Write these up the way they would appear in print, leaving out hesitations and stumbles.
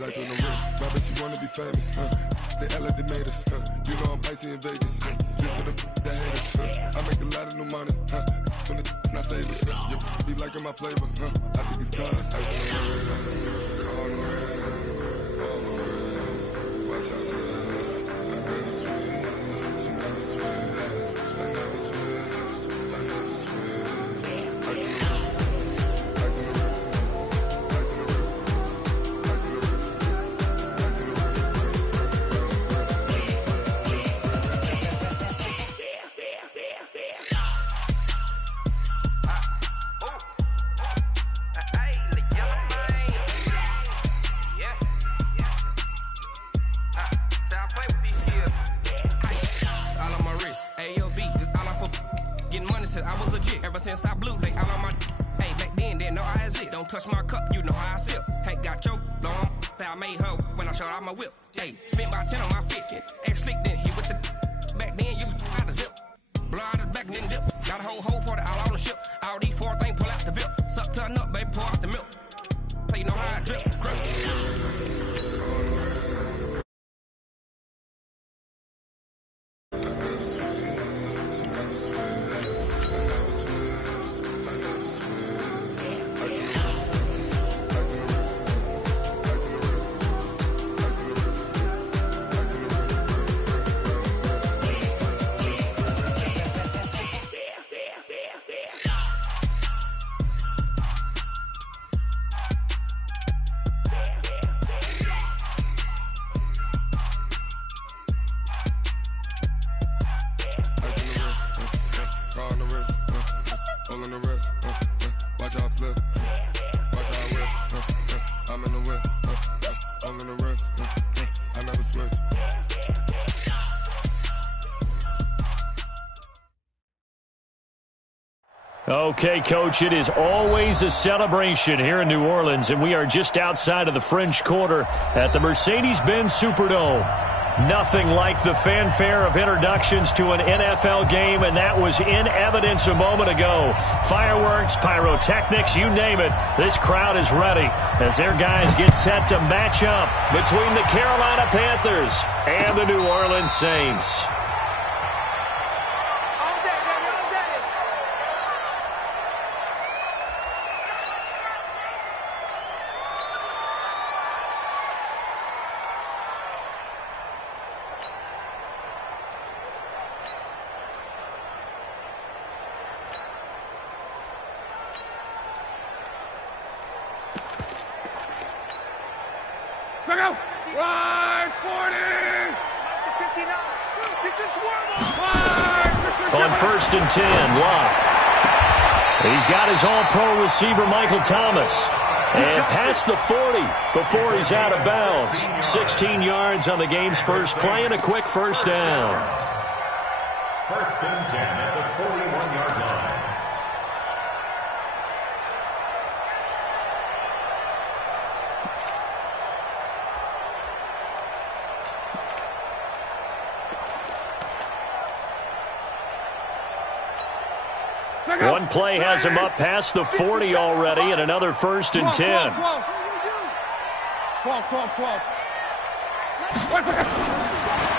Diamonds ice on the wrist. My bitch, she wanna be famous, They act like they made us, You know I'm icy in Vegas, This for the that hate us, I make a lot of new money, When the not savers, Be liking my flavor, I think it's cause ice on the wrist, call on the wrist, watch out for this. I never switch, I never switch, I never switch, I never switch. Ice on the wrist, ice on the wrist, ice on the wrist, ice on the wrist, ice on the wrist. I was legit ever since I blew they all on my hey back then didn't know I exist. Don't touch my cup, you know how I sip. Hey, got your long that I made her when I showed out my whip. Hey, spent about 10 on my fit. Ex slick then he with the back then used to out the zip. Blow out his back and then dip. Got a whole party all on the ship. All these four things pull out the VIP. Suck turn up, baby, pour out the milk. So you know how I drip. Okay, Coach, it is always a celebration here in New Orleans, and we are just outside of the French Quarter at the Mercedes-Benz Superdome. Nothing like the fanfare of introductions to an NFL game, and that was in evidence a moment ago. Fireworks, pyrotechnics, you name it. This crowd is ready as their guys get set to match up between the Carolina Panthers and the New Orleans Saints. On 1st and 10, Locke. He's got his all-pro receiver, Michael Thomas. And past the 40 before he's out of bounds. 16 yards on the game's first play and a quick first down. 1st and 10 at the 41-yard line. One play has him up past the 40 already, and another 1st and 10.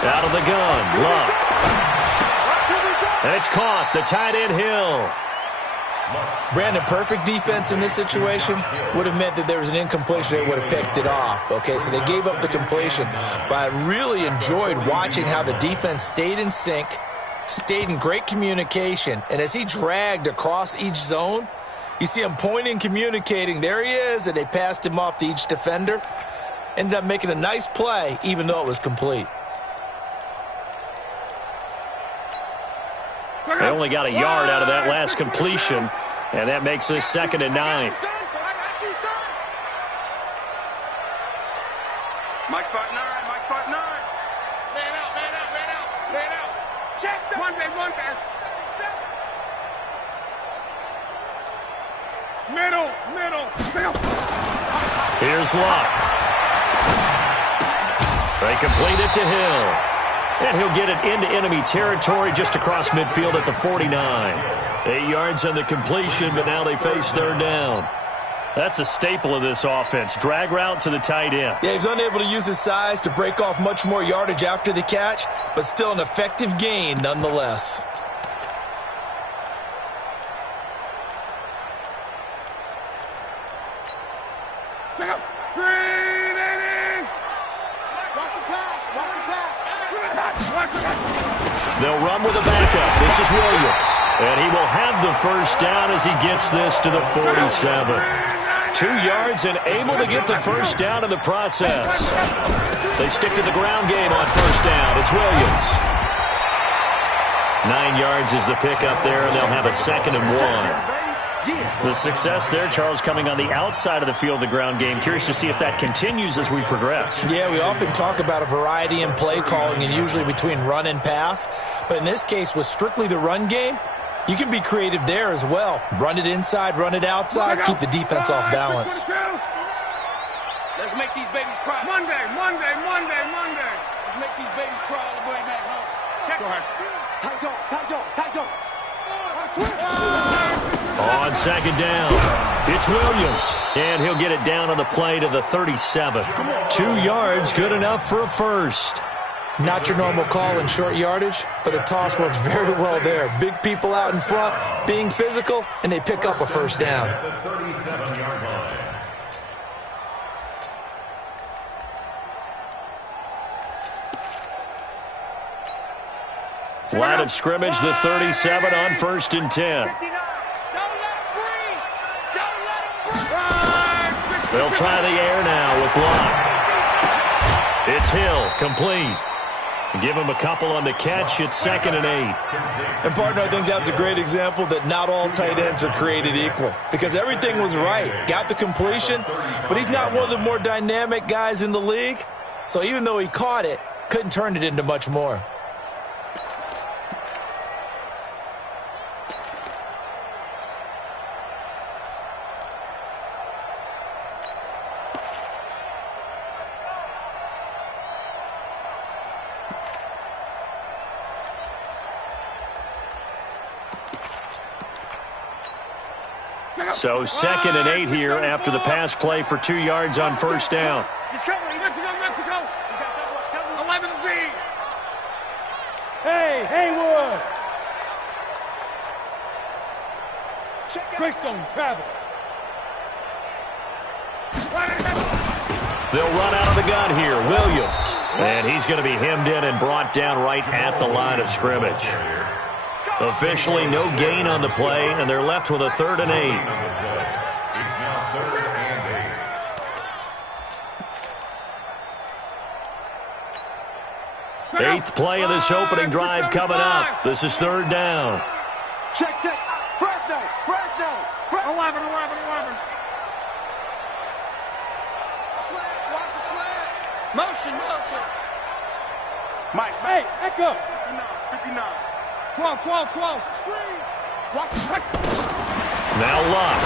Out of the gun, Luck. And it's caught, the tight end Hill. Brandon, perfect defense in this situation would have meant that there was an incompletion. They would have picked it off. Okay, so they gave up the completion. But I really enjoyed watching how the defense stayed in sync, stayed in great communication, and as he dragged across each zone, you see him pointing, communicating, there he is, and they passed him off to each defender. Ended up making a nice play, even though it was complete. They only got a yard out of that last completion, and that makes this 2nd and 9. Mike Part 9, Mike Part 9. Man out, man out, man out, man out. Check the one man. Middle. Here's Luck. They complete it to Hill. And he'll get it into enemy territory just across midfield at the 49. 8 yards on the completion, but now they face 3rd down. That's a staple of this offense. Drag route to the tight end. Yeah, he's unable to use his size to break off much more yardage after the catch, but still an effective gain nonetheless. They'll run with a backup. This is Williams. And he will have the first down as he gets this to the 47. 2 yards and able to get the first down in the process. They stick to the ground game on first down. It's Williams. 9 yards is the pickup there, and they'll have a 2nd and 1. The success there, Charles, coming on the outside of the field, the ground game. Curious to see if that continues as we progress. Yeah, we often talk about a variety in play calling and usually between run and pass. But in this case, with strictly the run game, you can be creative there as well. Run it inside, run it outside, keep the defense off balance. Let's make these babies cry. Monday. Let's make these babies cry all the way back home. Check. Go ahead. Tight dog. On 2nd down, it's Williams. And he'll get it down on the play to the 37. 2 yards, good enough for a first. Not your normal call in short yardage, but the toss works very well there. Big people out in front, being physical, and they pick up a first down. The 37-yard line. Line of scrimmage, the 37 on 1st and 10. They'll try the air now with Locke. It's Hill, complete. Give him a couple on the catch. It's 2nd and 8. And, partner, I think that's a great example that not all tight ends are created equal. Because everything was right. Got the completion, but he's not one of the more dynamic guys in the league. So even though he caught it, couldn't turn it into much more. So 2nd and 8 here after the pass play for 2 yards on first down. He's coming. Mexico. 11B. Hey, Haywood. Greystone travel. They'll run out of the gun here. Williams. And he's going to be hemmed in and brought down right at the line of scrimmage. Officially no gain on the play, and they're left with a 3rd and 8. It's now 3rd and 8. 8th play of this opening drive coming up. This is 3rd down. Check. Fresno. 11. Slant. Watch the slant. Motion. Mike. Hey, echo. 59. Quo. Screen. Watch the track. Now Locke.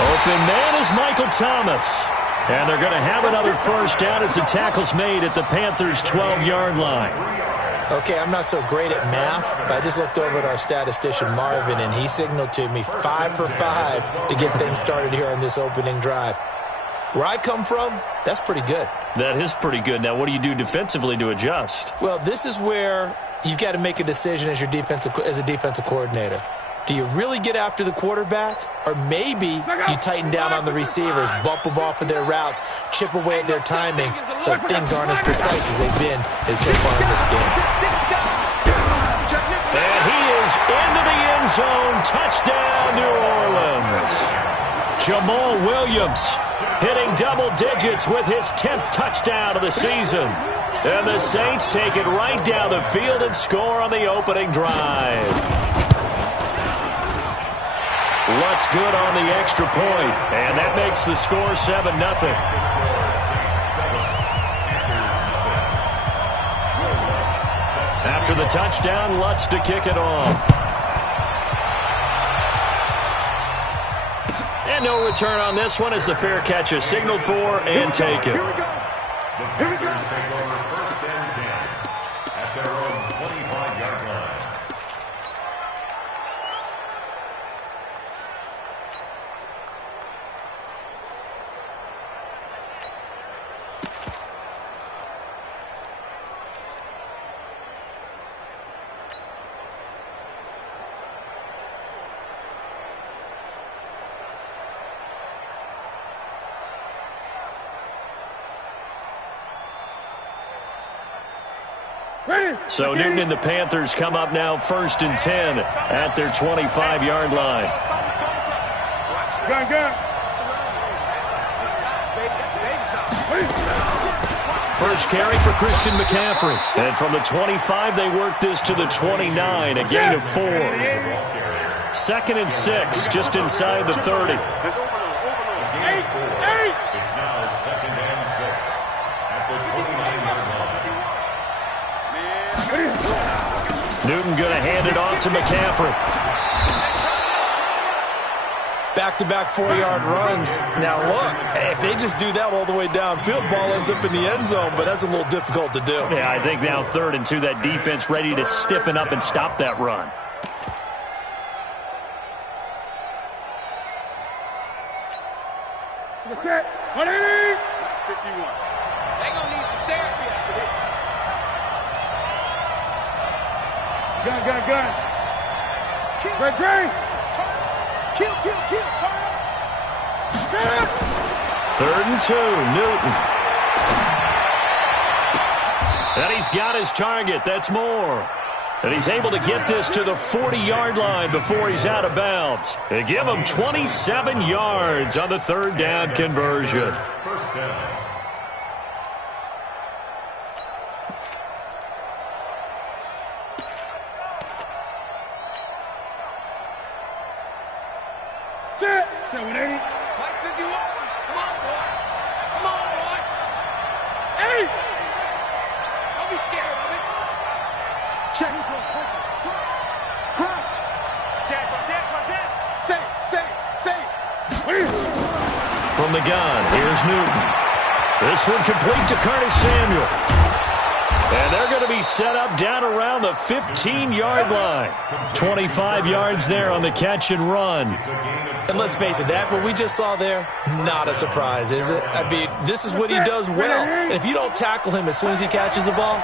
Open man is Michael Thomas. And they're going to have another first down as the tackle's made at the Panthers' 12-yard line. Okay, I'm not so great at math, but I just looked over at our statistician Marvin, and he signaled to me 5 for 5 to get things started here on this opening drive. Where I come from, that's pretty good. That is pretty good. Now, what do you do defensively to adjust? Well, this is where you've got to make a decision as a defensive coordinator. Do you really get after the quarterback, or maybe you tighten down on the receivers, bump them off of their routes, chip away at their timing so things aren't as precise as they've been so far in this game? And he is into the end zone. Touchdown, New Orleans. Jamal Williams hitting double digits with his 10th touchdown of the season. And the Saints take it right down the field and score on the opening drive. Lutz good on the extra point, and that makes the score 7-0. After the touchdown, Lutz to kick it off. And no return on this one as the fair catch is signaled for and taken. The Panthers take over 1st and 10 at their own 25-yard line. So Newton and the Panthers come up now 1st and 10 at their 25-yard line. Gun. First carry for Christian McCaffrey. And from the 25, they work this to the 29, a gain of 4. 2nd and 6, just inside the 30. It's now 2nd and 6 at the 29-yard line. Newton going to hand it off to McCaffrey. Back-to-back 4-yard runs. Now, look, if they just do that all the way downfield, ball ends up in the end zone, but that's a little difficult to do. Yeah, I think now 3rd and 2, that defense ready to stiffen up and stop that run. Okay. 180. 51. They gonna need some therapy after this. Gun. Great. Kill. Turn up. 3rd and 2, Newton. And he's got his target. That's Moore. And he's able to get this to the 40-yard line before he's out of bounds. They give him 27 yards on the 3rd down conversion. First down. Sit. 180. Mike 51. Come on, boy. Hey. Don't be scared of it. Check. Crouch. Check. Say. From the gun, here's Newton. This one complete to Curtis Samuel. And they're going to be set up down around the 15-yard line. 25 yards there on the catch and run. And let's face it, that what we just saw there, not a surprise, is it? I mean, this is what he does well. And if you don't tackle him as soon as he catches the ball,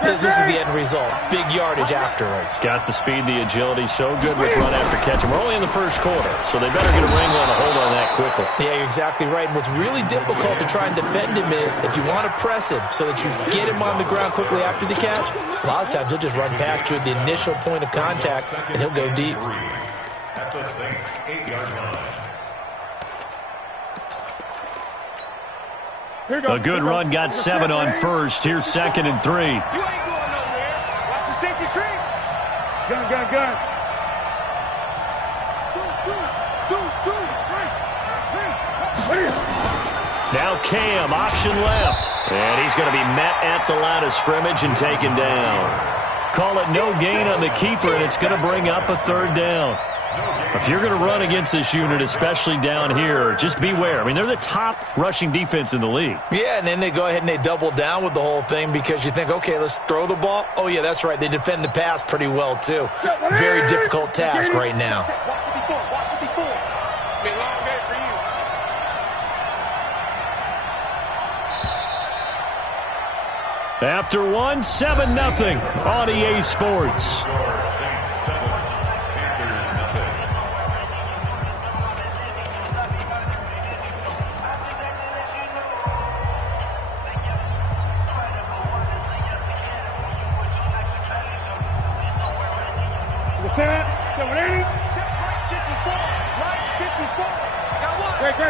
this is the end result. Big yardage afterwards. Got the speed, the agility, so good with run after catch. And we're only in the 1st quarter, so they better get a wrangle and a hold on that quickly. Yeah, you're exactly right. And what's really difficult to try and defend him is if you want to press him so that you get him on the ground quickly after the catch, a lot of times he'll just run past you at the initial point of contact, and he'll go deep. At the Saints 8-yard line. A good run got 7 on 1st. Here's 2nd and 3. You ain't going nowhere. Watch the safety creep. Gun. Now Cam, option left. And he's going to be met at the line of scrimmage and taken down. Call it no gain on the keeper, and it's going to bring up a 3rd down. If you're going to run against this unit, especially down here, just beware. I mean, they're the top rushing defense in the league. Yeah, and then they go ahead and they double down with the whole thing because you think, okay, let's throw the ball. Oh, yeah, that's right. They defend the pass pretty well, too. Very difficult task right now. It's been a long day for you. After 1, 7-0 on EA Sports. Saints 7, Panthers nothing.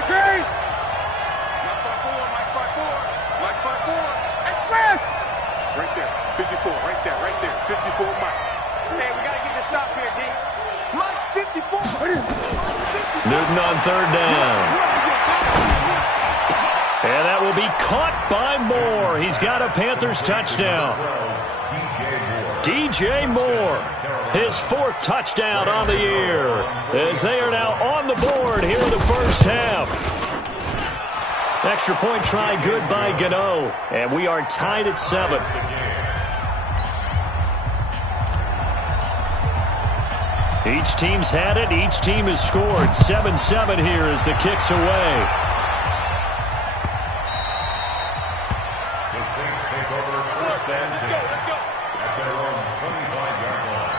Great. Mike 54. Express. Right there. 54. Right there. 54 Mike. Hey, we got to get this stop here, D. Mike 54. Newton on 3rd down. And that will be caught by Moore. He's got a Panthers touchdown. DJ Moore, his 4th touchdown on the year, as they are now on the board here in the 1st half. Extra point try good by Gano, and we are tied at 7. Each team's had it. Each team has scored. 7-7 here as the kick's away. The Saints take over 1st and 10 at their own 25-yard line.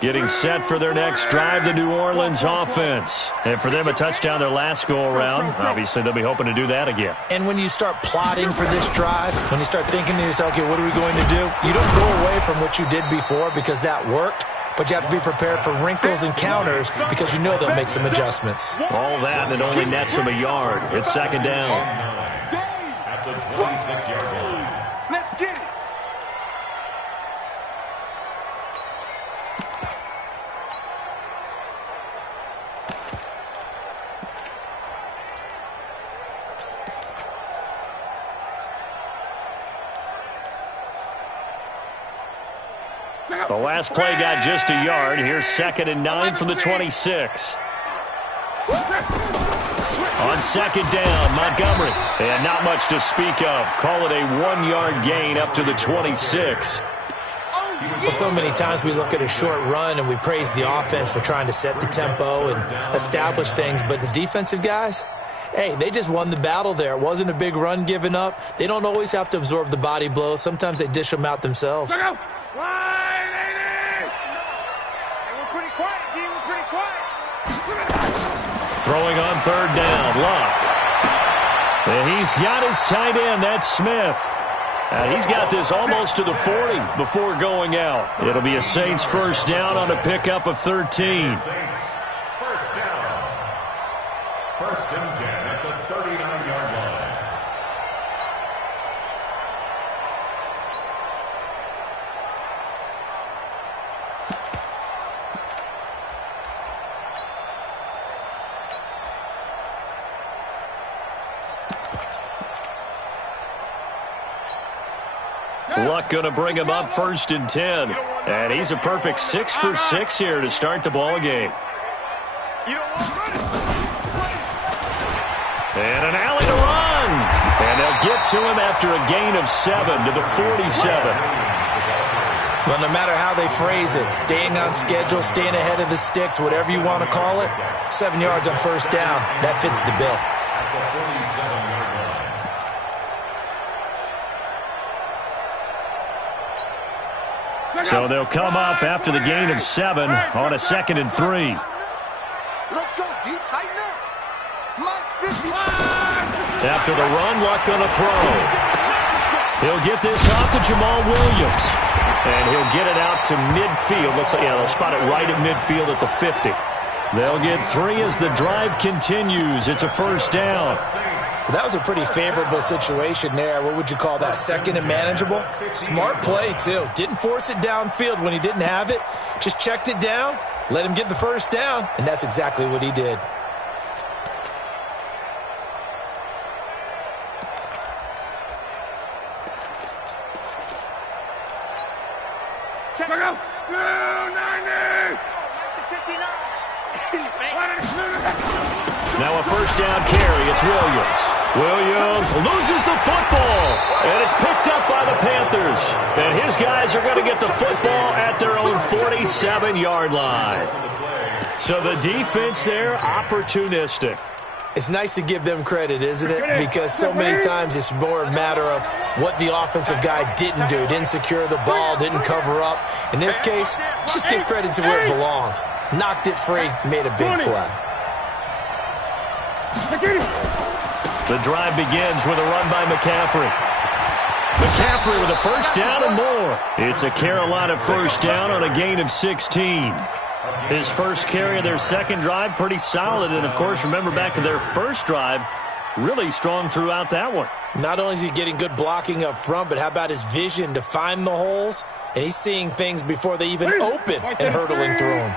Getting set for their next drive, the New Orleans offense. And for them, a touchdown their last go-around. Obviously, they'll be hoping to do that again. And when you start plotting for this drive, when you start thinking to yourself, okay, what are we going to do? You don't go away from what you did before because that worked, but you have to be prepared for wrinkles and counters because you know they'll make some adjustments. All that, and it only nets them a yard. It's second down. At the 26-yard line. Let's get it. The last play got just a yard. Here's 2nd and 9 from the 26. On second down, Montgomery. And not much to speak of. Call it a 1-yard gain up to the 26. Well, so many times we look at a short run and we praise the offense for trying to set the tempo and establish things, but the defensive guys, hey, they just won the battle there. It wasn't a big run given up. They don't always have to absorb the body blows. Sometimes they dish them out themselves. Throwing on 3rd down, Luck. And he's got his tight end, that's Smith. And he's got this almost to the 40 before going out. It'll be a Saints first down on a pickup of 13. First down. 1st and 10 at the 39-yard line. Luck going to bring him up 1st and 10. And he's a perfect 6 for 6 here to start the ball game. And an alley to run. And they'll get to him after a gain of 7 to the 47. Well, no matter how they phrase it, staying on schedule, staying ahead of the sticks, whatever you want to call it, 7 yards on first down, that fits the bill. So they'll come up after the gain of 7 on a 2nd and 3. Let's go, D. Tighten up. Mike's 50. After the run, Luck going to throw. He'll get this off to Jamal Williams. And he'll get it out to midfield. Looks like, yeah, they'll spot it right at midfield at the 50. They'll get 3 as the drive continues. It's a first down. Well, that was a pretty favorable situation there. What would you call that? 2nd and manageable? Smart play, too. Didn't force it downfield when he didn't have it. Just checked it down, let him get the first down, and that's exactly what he did. Check it out. 90. Now a first down carry. It's Williams. Williams loses the football. And it's picked up by the Panthers. And his guys are going to get the football at their own 47-yard line. So the defense there, opportunistic. It's nice to give them credit, isn't it? Because so many times it's more a matter of what the offensive guy didn't do. Didn't secure the ball, didn't cover up. In this case, just give credit to where it belongs. Knocked it free, made a big play. The drive begins with a run by McCaffrey. McCaffrey with a first down and more. It's a Carolina first down on a gain of 16. His first carry of their second drive, pretty solid. And, of course, remember back to their first drive, really strong throughout that one. Not only is he getting good blocking up front, but how about his vision to find the holes? And he's seeing things before they even open and hurtling through them.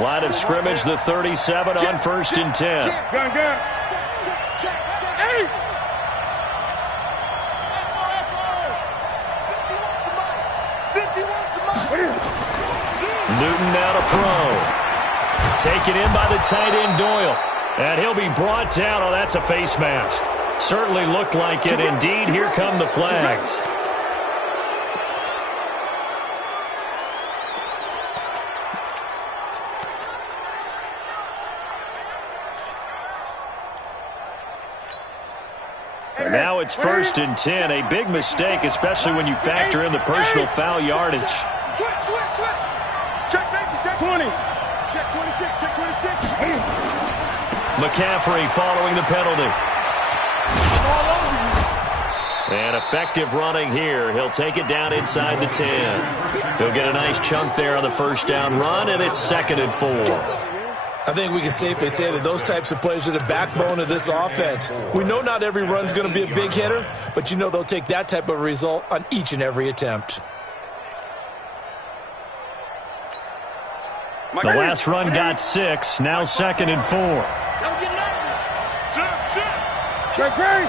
Line of scrimmage, the 37 on 1st and 10. Newton now to throw. Taken in by the tight end, Doyle. And he'll be brought down. Oh, that's a face mask. Certainly looked like it. Indeed, here come the flags. And now it's 1st and 10. A big mistake, especially when you factor in the personal foul yardage. Switch. Check safety. Check 20. Check 26. Check 26. McCaffrey following the penalty. And effective running here. He'll take it down inside the 10. He'll get a nice chunk there on the first down run, and it's 2nd and 4. I think we can safely say that those types of plays are the backbone of this offense. We know not every run's going to be a big hitter, but you know they'll take that type of result on each and every attempt. The last run got 6, now 2nd and 4. Don't get nervous. Check Green.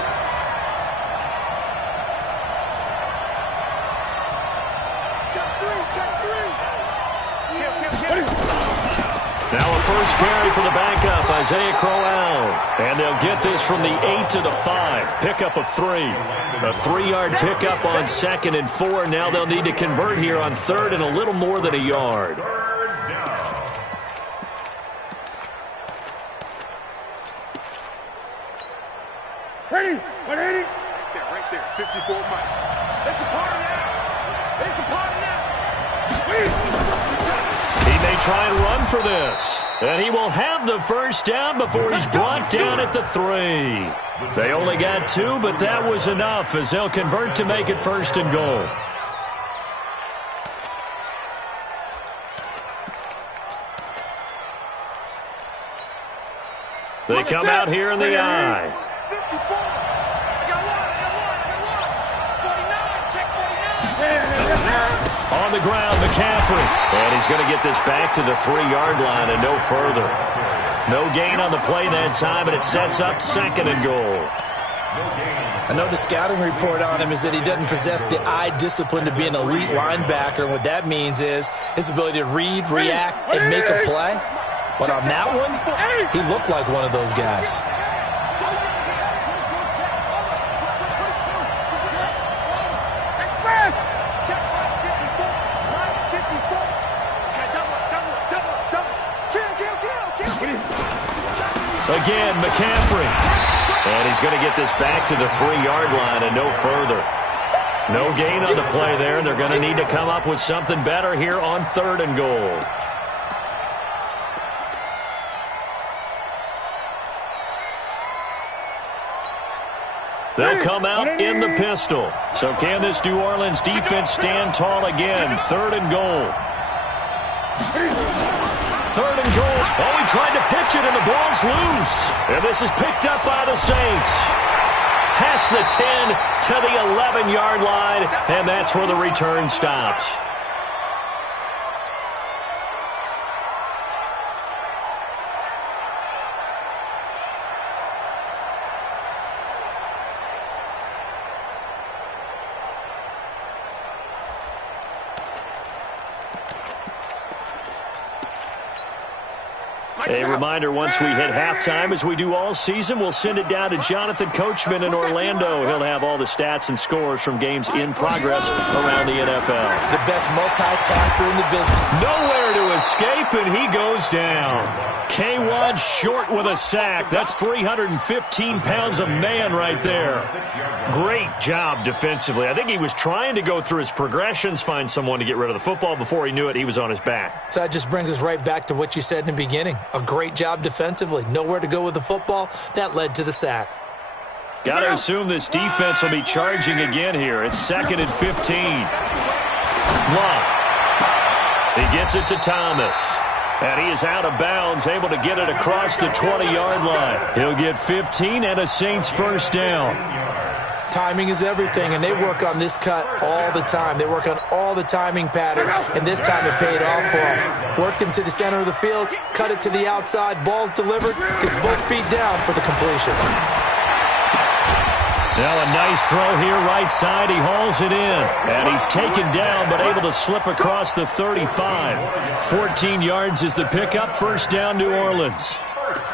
Now a first carry for the backup, Isaiah Crowell. And they'll get this from the 8 to the 5. Pickup of 3. A 3-yard pickup on 2nd and 4. Now they'll need to convert here on 3rd and a little more than a yard. Ready? 180? Right there. 54 Mike. It's a party now. It's a party now. He may try and run for this. And he will have the first down before he's brought down at the 3. They only got 2, but that was enough as they'll convert to make it 1st and goal. They come out here in the I. 54. I got one. 49. Check 49. On the ground, McCaffrey. And he's going to get this back to the 3-yard line and no further. No gain on the play that time, and it sets up 2nd and goal. I know the scouting report on him is that he doesn't possess the eye discipline to be an elite linebacker. And what that means is his ability to read, react, and make a play. But on that one, he looked like one of those guys. Again, McCaffrey. And he's going to get this back to the 3-yard line and no further. No gain on the play there. They're going to need to come up with something better here on 3rd and goal. They'll come out in the pistol. So can this New Orleans defense stand tall again? 3rd and goal. 3rd and goal. Oh, he tried to pitch it, and the ball's loose. And this is picked up by the Saints. Past the 10 to the 11-yard line, and that's where the return stops. A reminder, once we hit halftime, as we do all season, we'll send it down to Jonathan Coachman in Orlando. He'll have all the stats and scores from games in progress around the NFL. The best multitasker in the business. Nowhere to escape, and he goes down. K1 short with a sack. That's 315 pounds of man right there. Great job defensively. I think he was trying to go through his progressions, find someone to get rid of the football. Before he knew it, he was on his back. So that just brings us right back to what you said in the beginning. A great job defensively. Nowhere to go with the football. That led to the sack. Got to assume this defense will be charging again here. It's 2nd and 15. Love. He gets it to Thomas. And he is out of bounds, able to get it across the 20-yard line. He'll get 15 and a Saints first down. Timing is everything, and they work on this cut all the time. They work on all the timing patterns, and this time it paid off for him. Worked him to the center of the field, cut it to the outside, ball's delivered, gets both feet down for the completion. Now a nice throw here, right side. He hauls it in. And he's taken down, but able to slip across the 35. 14 yards is the pickup. First down, New Orleans. First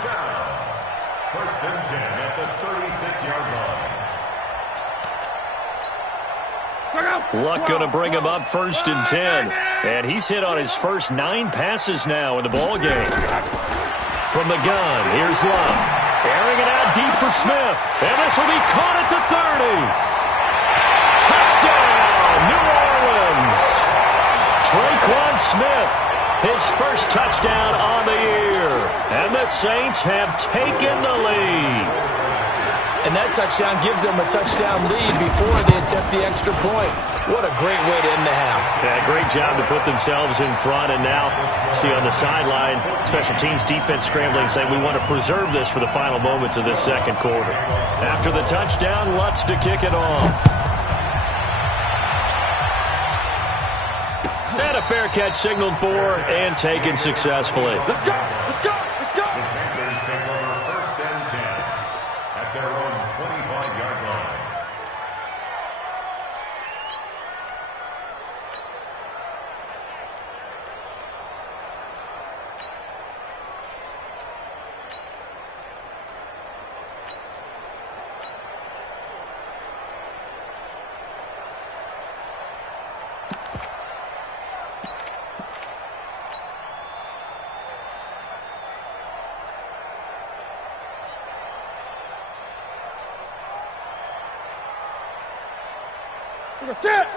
and 10 at the 36-yard line. Luck going to bring him up 1st and 10. And he's hit on his first 9 passes now in the ballgame. From the gun, here's Love. Airing it out deep for Smith. And this will be caught at the 30. Touchdown, New Orleans. Traquan Smith His first touchdown on the year. And the Saints have taken the lead. And that touchdown gives them a touchdown lead before they attempt the extra point. What a great way to end the half. Yeah, great job to put themselves in front. And now, see on the sideline, special teams defense scrambling, saying we want to preserve this for the final moments of this second quarter. After the touchdown, Lutz to kick it off. And a fair catch signaled for and taken successfully. Let's go! Let's go! Let's go! The Panthers take over 1st and 10 at their own 25-yard line.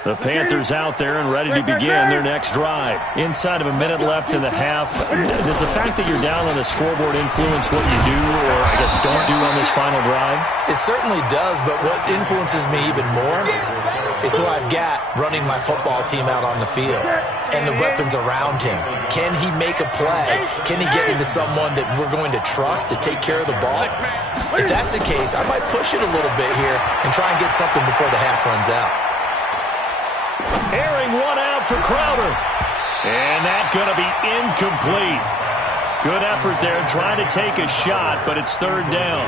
The Panthers out there and ready to begin their next drive. Inside of a minute left in the half, does the fact that you're down on the scoreboard influence what you do, or I guess don't do on this final drive? It certainly does, but what influences me even more is who I've got running my football team out on the field and the weapons around him. Can he make a play? Can he get into someone that we're going to trust to take care of the ball? If that's the case, I might push it a little bit here and try and get something before the half runs out. Airing one out for Crowder. And that's going to be incomplete. Good effort there trying to take a shot, but it's third down.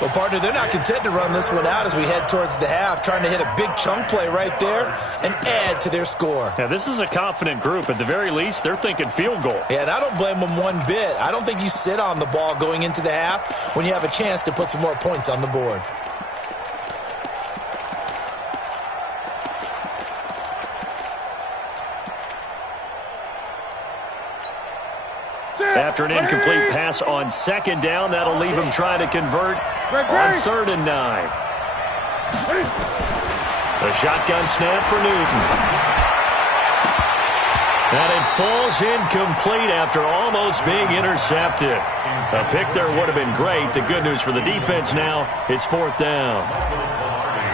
Well, partner, they're not content to run this one out as we head towards the half, trying to hit a big chunk play right there and add to their score. Yeah, this is a confident group. At the very least, they're thinking field goal. Yeah, and I don't blame them one bit. I don't think you sit on the ball going into the half when you have a chance to put some more points on the board. After an incomplete pass on second down, that'll leave him trying to convert on 3rd and 9. The shotgun snap for Newton. And it falls incomplete after almost being intercepted. A pick there would have been great. The good news for the defense now, it's 4th down.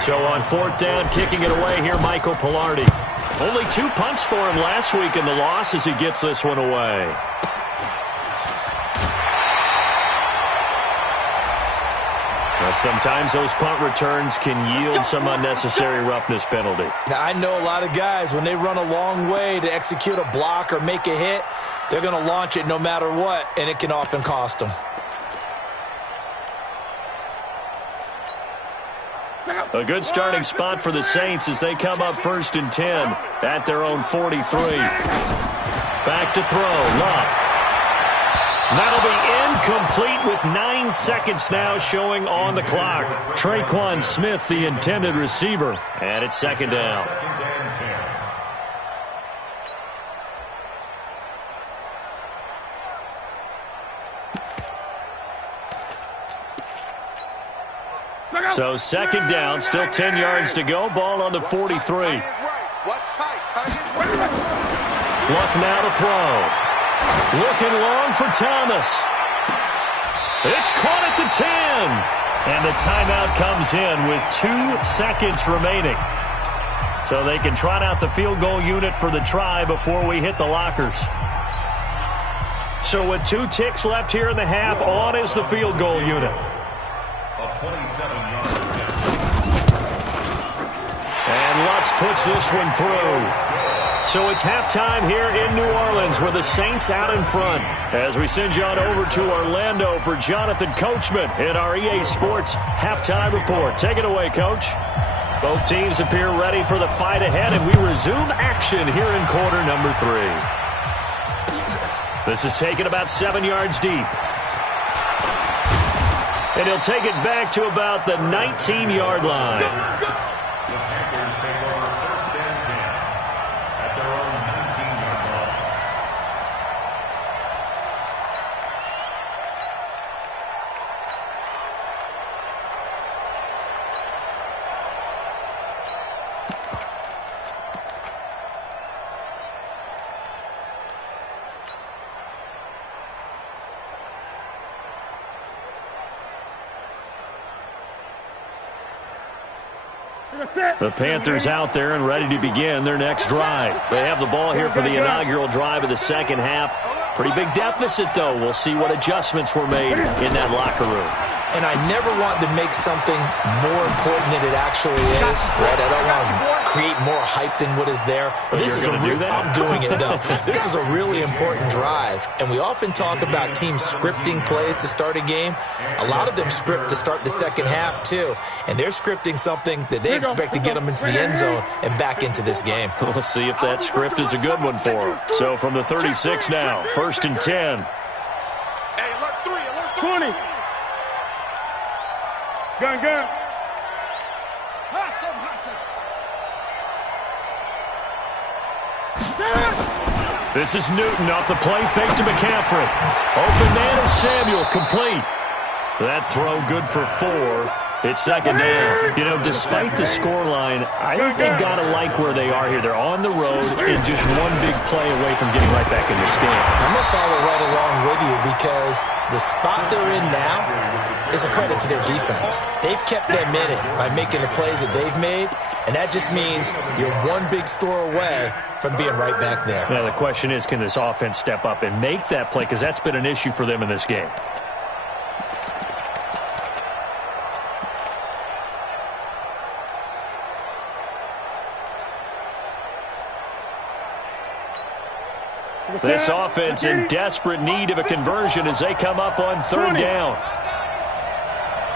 So on 4th down, kicking it away here, Michael Pilardi. Only 2 punts for him last week in the loss as he gets this one away. Sometimes those punt returns can yield some unnecessary roughness penalty. Now, I know a lot of guys, when they run a long way to execute a block or make a hit, they're going to launch it no matter what, and it can often cost them. A good starting spot for the Saints as they come up 1st and 10 at their own 43. Back to throw, Love. That'll be incomplete with 9 seconds now showing on the clock. Traquan Smith, the intended receiver, and it's 2nd down. So 2nd down, still 10 yards to go. Ball on the 43. Luck now to throw. Looking long for Thomas. It's caught at the 10. And the timeout comes in with 2 seconds remaining. So they can trot out the field goal unit for the try before we hit the lockers. So with 2 ticks left here in the half, on is the field goal unit. A 27-yard And Lutz puts this one through. So it's halftime here in New Orleans with the Saints out in front. As we send you on over to Orlando for Jonathan Coachman in our EA Sports Halftime Report. Take it away, Coach. Both teams appear ready for the fight ahead, and we resume action here in quarter number 3. This is taken about 7 yards deep. And he'll take it back to about the 19-yard line. The Panthers take over 1st and 10 at their own 19-yard line. The Panthers out there and ready to begin their next drive. They have the ball here for the inaugural drive of the second half. Pretty big deficit, though. We'll see what adjustments were made in that locker room. And I never want to make something more important than it actually is, right? I don't want to create more hype than what is there. But this is I'm doing it, though. This is a really important drive. And we often talk about teams scripting plays to start a game. A lot of them script to start the second half, too. And they're scripting something that they expect to get them into the end zone and back into this game. We'll see if that script is a good one for them. So from the 36 now, 1st and 10. Hey, alert 3, alert 20. Gun. This is Newton off the play fake to McCaffrey. Open man is Samuel, complete. That throw good for 4. It's second down. You know, despite the scoreline, I think they've got to like where they are here. They're on the road and just one big play away from getting right back in this game. I'm going to follow right along with you because the spot they're in now is a credit to their defense. They've kept them in it by making the plays that they've made, and that just means you're one big score away from being right back there. Now, the question is, can this offense step up and make that play? Because that's been an issue for them in this game. This offense in desperate need of a conversion as they come up on 3rd down.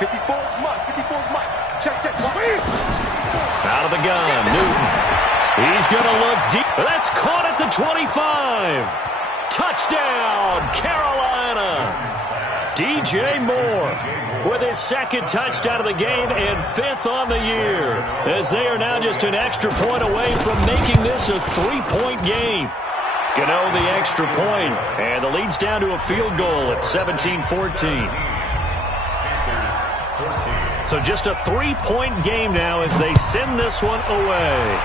54's Mike. Check. Out of the gun, Newton. He's going to look deep. That's caught at the 25. Touchdown, Carolina. DJ Moore with his 2nd touchdown of the game and 5th on the year, as they are now just an extra point away from making this a 3-point game. Gano the extra point, and the lead's down to a field goal at 17-14. So just a 3-point game now as they send this one away.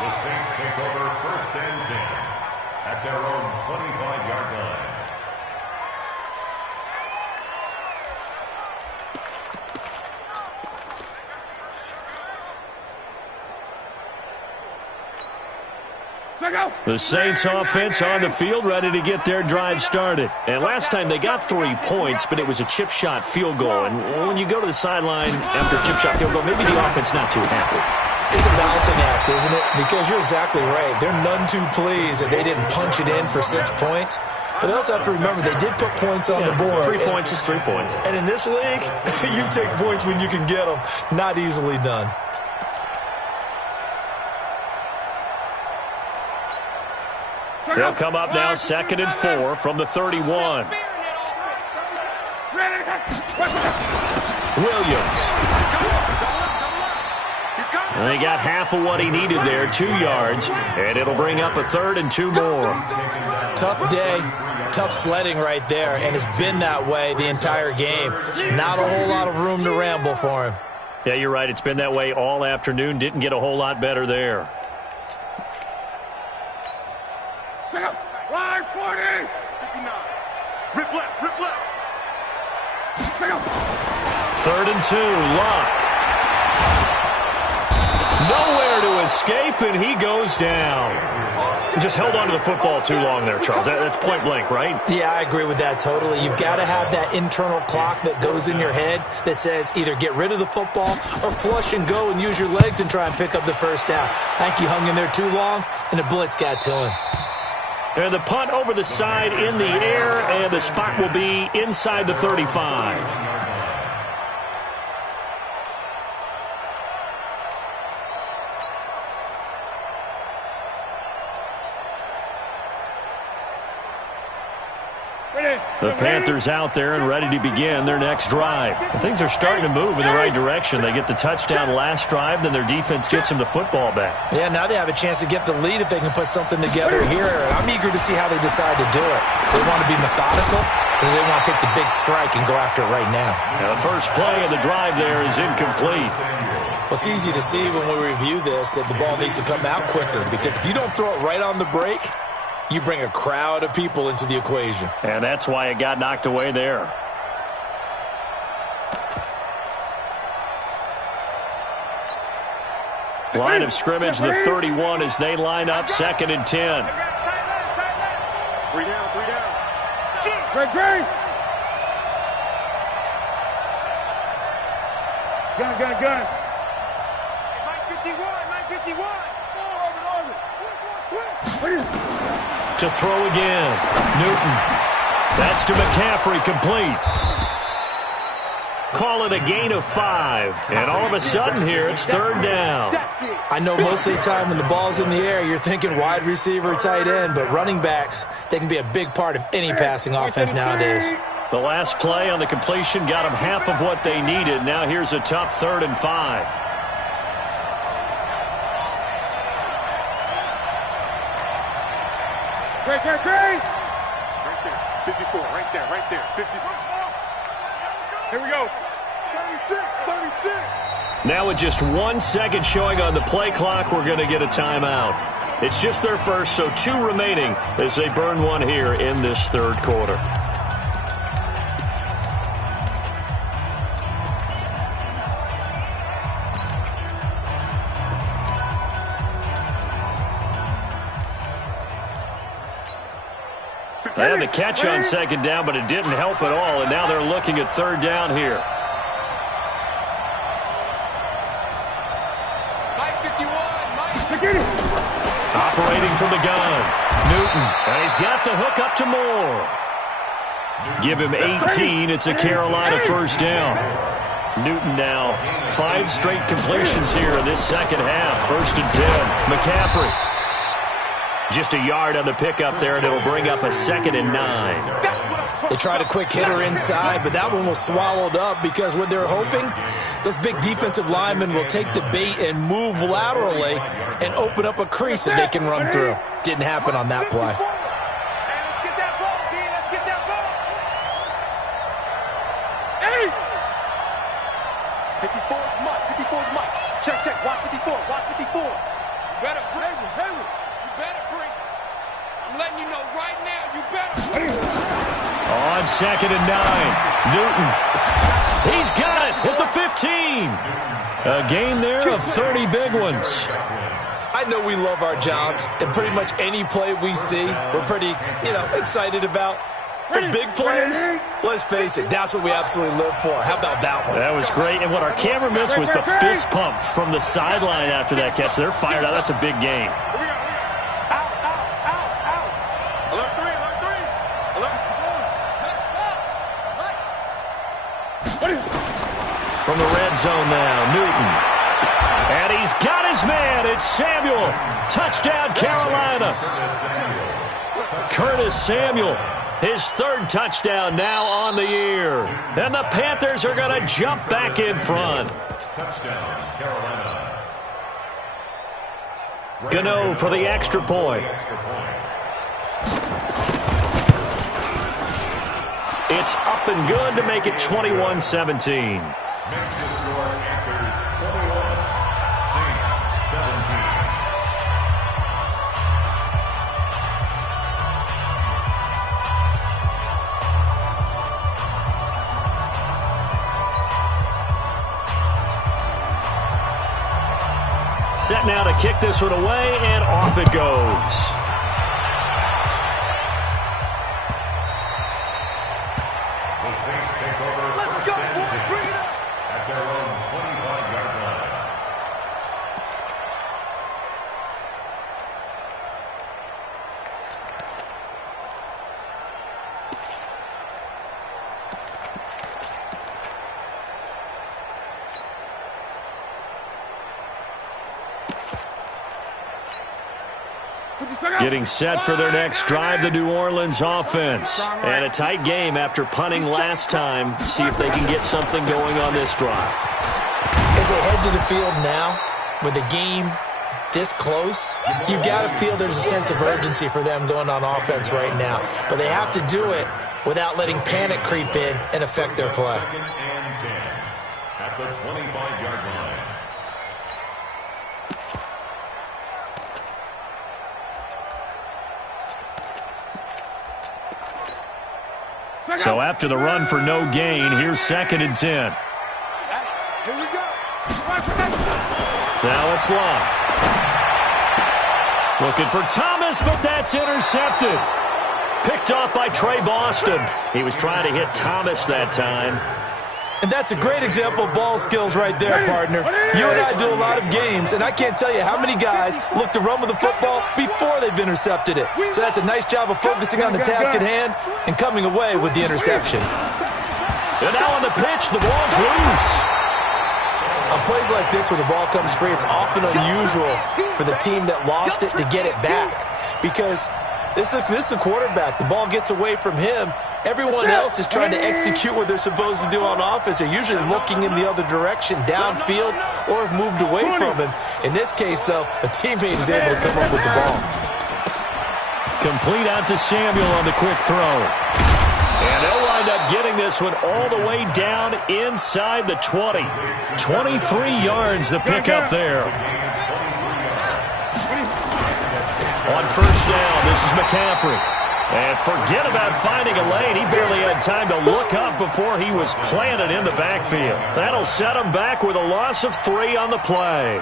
The Saints take over 1st and 10 at their own 25-yard line. The Saints offense on the field ready to get their drive started. And last time they got 3 points, but it was a chip shot field goal. And when you go to the sideline after a chip shot field goal, maybe the offense not too happy. It's a balancing act, isn't it? Because you're exactly right. They're none too pleased that they didn't punch it in for 6 points. But they also have to remember they did put points on the board. 3 points is 3 points. And in this league, you take points when you can get them. Not easily done. They'll come up now 2nd and 4 from the 31. Williams. And they got half of what he needed there, 2 yards, and it'll bring up a 3rd and 2 more. Tough day, tough sledding right there, and it's been that way the entire game. Not a whole lot of room to ramble for him. Yeah, you're right. It's been that way all afternoon. Didn't get a whole lot better there. Line 40. 59. Rip left. 3rd and 2, Luck. Nowhere to escape, and he goes down. Just held on to the football too long there, Charles. That's point blank, right? Yeah, I agree with that totally. You've got to have that internal clock that goes in your head that says either get rid of the football or flush and go and use your legs and try and pick up the 1st down. I think he hung in there too long, and the blitz got to him. And the punt over the side in the air, and the spot will be inside the 35. The Panthers out there and ready to begin their next drive. And things are starting to move in the right direction. They get the touchdown last drive, then their defense gets them the football back. Yeah, now they have a chance to get the lead if they can put something together here. I'm eager to see how they decide to do it. They want to be methodical, or they want to take the big strike and go after it right now. Now the first play of the drive there is incomplete. Well, it's easy to see when we review this that the ball needs to come out quicker, because if you don't throw it right on the break, you bring a crowd of people into the equation. And that's why it got knocked away there. Line of scrimmage, the 31 as they line up, 2nd and 10. 3 down, 3 down. Great. Gun. 951. To throw again. Newton. That's to McCaffrey, complete. Call it a gain of 5. And all of a sudden here, it's 3rd down. I know most of the time when the ball's in the air, you're thinking wide receiver, tight end, but running backs, they can be a big part of any passing offense nowadays. The last play on the completion got them half of what they needed. Now here's a tough 3rd and 5. Great. Right there. 54, right there. 54. Here we go. 36. Now with just 1 second showing on the play clock, we're going to get a timeout. It's just their first, so 2 remaining as they burn one here in this 3rd quarter. They had the catch on 2nd down, but it didn't help at all, and now they're looking at 3rd down here. Operating from the gun, Newton, and he's got the hook up to Moore. Give him 18, it's a Carolina 1st down. Newton now 5 straight completions here in this 2nd half. 1st and 10, McCaffrey. Just a yard on the pickup there, and it'll bring up a 2nd and 9. They tried a quick hitter inside, but that one was swallowed up because what they're hoping, those big defensive linemen will take the bait and move laterally and open up a crease that they can run through. Didn't happen on that play. Let's get that ball, D. Let's get that ball. Hey! 54 is Mike. Check. Watch 54. Better bring. I'm letting you know right now, you better. On 2nd and 9, Newton. He's got it at the 15. A gain there of 30 big ones. I know we love our jobs, and pretty much any play we see, we're pretty, excited about. The big plays, let's face it, that's what we absolutely live for. How about that one? That was great, and what our camera missed was the fist pump from the sideline after that catch. They're fired out. That's a big game. From the red zone now, Newton. And he's got his man. It's Samuel. Touchdown, Carolina. Curtis Samuel, his 3rd touchdown now on the year. And the Panthers are going to jump back in front. Touchdown, Carolina. Gano for the extra point. It's up and good to make it 21-17. Next to score, Panthers 21, Saints 17. Set now to kick this one away, and off it goes. The Saints take over. Let's go, boys, bring it up. At their own 25-yard line. Getting set for their next drive, the New Orleans offense. And a tight game after punting last time. See if they can get something going on this drive. As they head to the field now, with the game this close, you've got to feel there's a sense of urgency for them going on offense right now. But they have to do it without letting panic creep in and affect their play. 2nd and 10 at the 25-yard line. So after the run for no gain, here's 2nd and 10. Here we go. Now it's Long. Looking for Thomas, but that's intercepted. Picked off by Trey Boston. He was trying to hit Thomas that time. And that's a great example of ball skills right there, partner. You and I do a lot of games, and I can't tell you how many guys look to run with the football before they've intercepted it. So that's a nice job of focusing on the task at hand and coming away with the interception. And now on the pitch, the ball's loose. On plays like this where the ball comes free, it's often unusual for the team that lost it to get it back because this is the quarterback. The ball gets away from him. Everyone else is trying to execute what they're supposed to do on offense. They're usually looking in the other direction, downfield, or have moved away from him. In this case, though, a teammate is able to come up with the ball. Complete out to Samuel on the quick throw. And they'll wind up getting this one all the way down inside the 20. 23 yards the pick up there. On first down, this is McCaffrey. And forget about finding a lane. He barely had time to look up before he was planted in the backfield. That'll set him back with a loss of 3 on the play.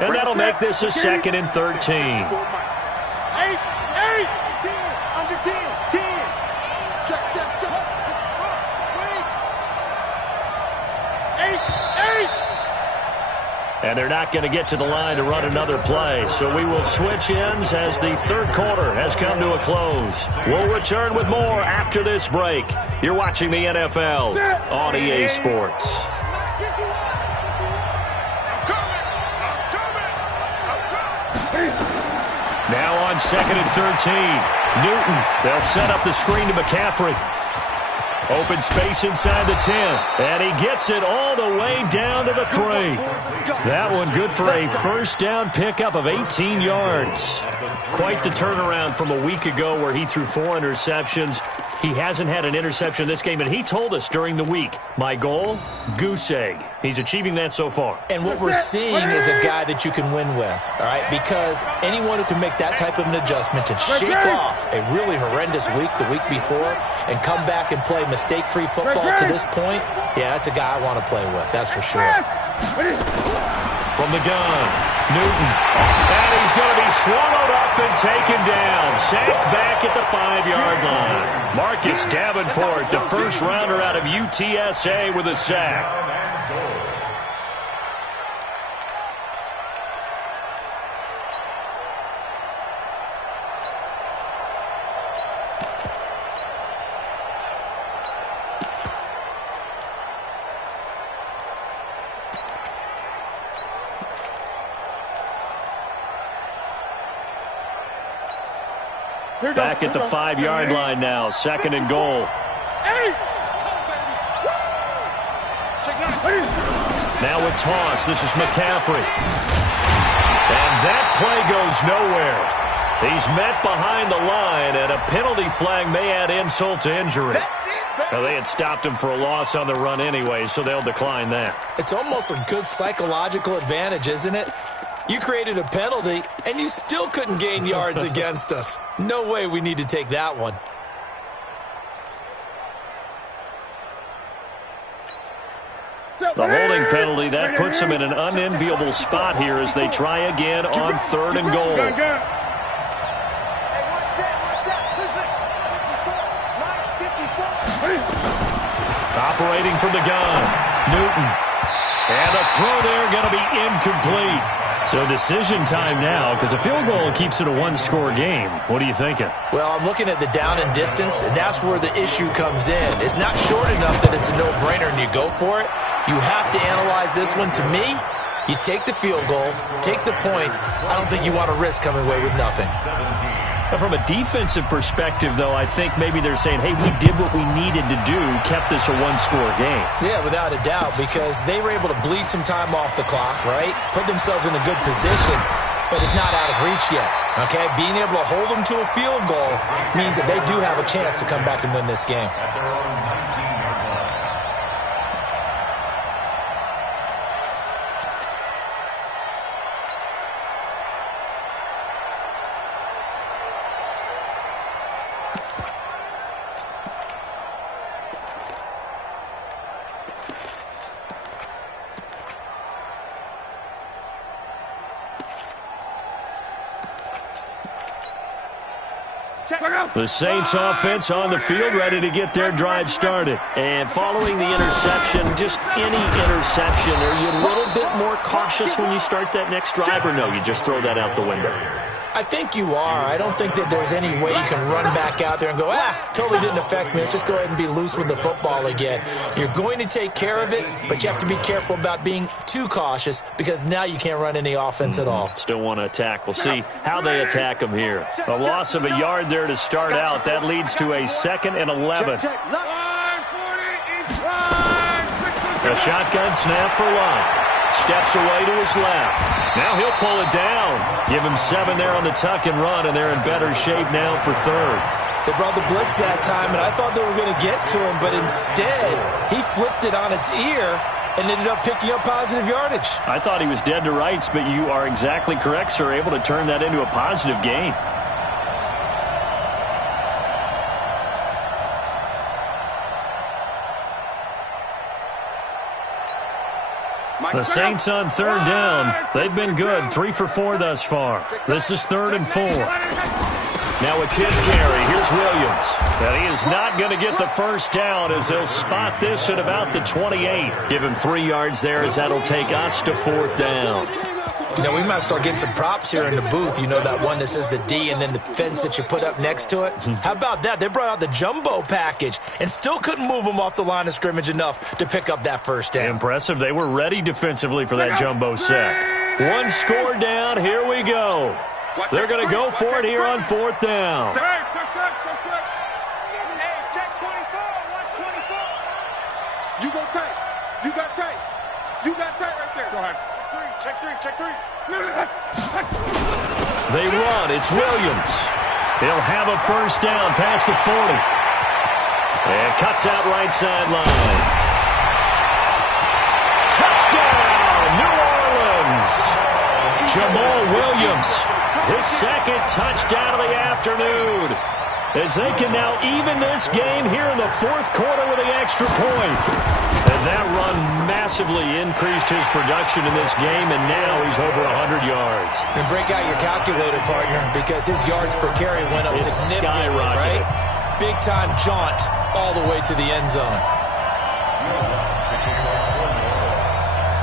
And that'll make this a 2nd and 13. 8, 10, under 10, 10. Check. 8. And they're not going to get to the line to run another play. So we will switch ends as the 3rd quarter has come to a close. We'll return with more after this break. You're watching the NFL on EA Sports. Now on 2nd and 13. Newton, they'll set up the screen to McCaffrey. Open space inside the 10. And he gets it all the way down to the 3. That one good for a first down pickup of 18 yards. Quite the turnaround from a week ago where he threw 4 interceptions. He hasn't had an interception this game, and he told us during the week, my goal, goose egg. He's achieving that so far. And what we're seeing is a guy that you can win with, all right? Because anyone who can make that type of an adjustment and shake off a really horrendous week the week before and come back and play mistake-free football to this point, yeah, that's a guy I want to play with, that's for sure. From the gun, Newton. And he's going to be swallowed up and taken down. Sacked back at the 5-yard line. Marcus Davenport, the first rounder out of UTSA with a sack. Back at the 5-yard line now. 2nd and goal. Now with toss, this is McCaffrey. And that play goes nowhere. He's met behind the line, and a penalty flag may add insult to injury. Now, they had stopped him for a loss on the run anyway, so they'll decline that. It's almost a good psychological advantage, isn't it? You created a penalty, and you still couldn't gain yards against us. No way we need to take that one. The holding penalty, that puts them in an unenviable spot here as they try again on 3rd and goal. Operating from the gun, Newton. And the throw there going to be incomplete. So decision time now, because a field goal keeps it a 1-score game. What are you thinking? Well, I'm looking at the down and distance, and that's where the issue comes in. It's not short enough that it's a no-brainer and you go for it. You have to analyze this one. To me, you take the field goal, take the points. I don't think you want to risk coming away with nothing. From a defensive perspective, though, I think maybe they're saying, hey, we did what we needed to do, kept this a 1-score game. Yeah, without a doubt, because they were able to bleed some time off the clock, right? Put themselves in a good position, but it's not out of reach yet, okay? Being able to hold them to a field goal means that they do have a chance to come back and win this game. The Saints offense on the field, ready to get their drive started. And following the interception, just any interception, are you a little bit more cautious when you start that next drive, or no, you just throw that out the window? I think you are. I don't think that there's any way you can run back out there and go, totally didn't affect me. Let's just go ahead and be loose with the football again. You're going to take care of it, but you have to be careful about being too cautious because now you can't run any offense at all. Still want to attack. We'll see how they attack them here. A loss of a yard there to start out. That leads to a 2nd and 11. A shotgun snap for Lott. Steps away to his left. Now he'll pull it down. Give him 7 there on the tuck and run, and they're in better shape now for 3rd. They brought the blitz that time, and I thought they were going to get to him, but instead he flipped it on its ear and ended up picking up positive yardage. I thought he was dead to rights, but you are exactly correct, sir. Able to turn that into a positive gain. The Saints on 3rd down. They've been good. 3 for 4 thus far. This is 3rd and 4. Now a 10th carry. Here's Williams. And he is not going to get the first down as they'll spot this at about the 28. Give him 3 yards there as that'll take us to 4th down. You know, we might start getting some props here in the booth. You know, that one that says the D and then the fence that you put up next to it? How about that? They brought out the jumbo package and still couldn't move them off the line of scrimmage enough to pick up that first down. Impressive. They were ready defensively for that jumbo set. 1 score down. Here we go. They're going to go for it here on 4th down. Hey, check 24. Watch 24. You go tight. You got tight. You got tight right there. Go ahead. Check 3. They run. It's Williams. He'll have a first down past the 40. And cuts out right sideline. Touchdown, New Orleans. Jamal Williams, his 2nd touchdown of the afternoon. As they can now even this game here in the 4th quarter with the extra point. And that run massively increased his production in this game, and now he's over 100 yards. And break out your calculator, partner, because his yards per carry went up significantly, right? Big-time jaunt all the way to the end zone.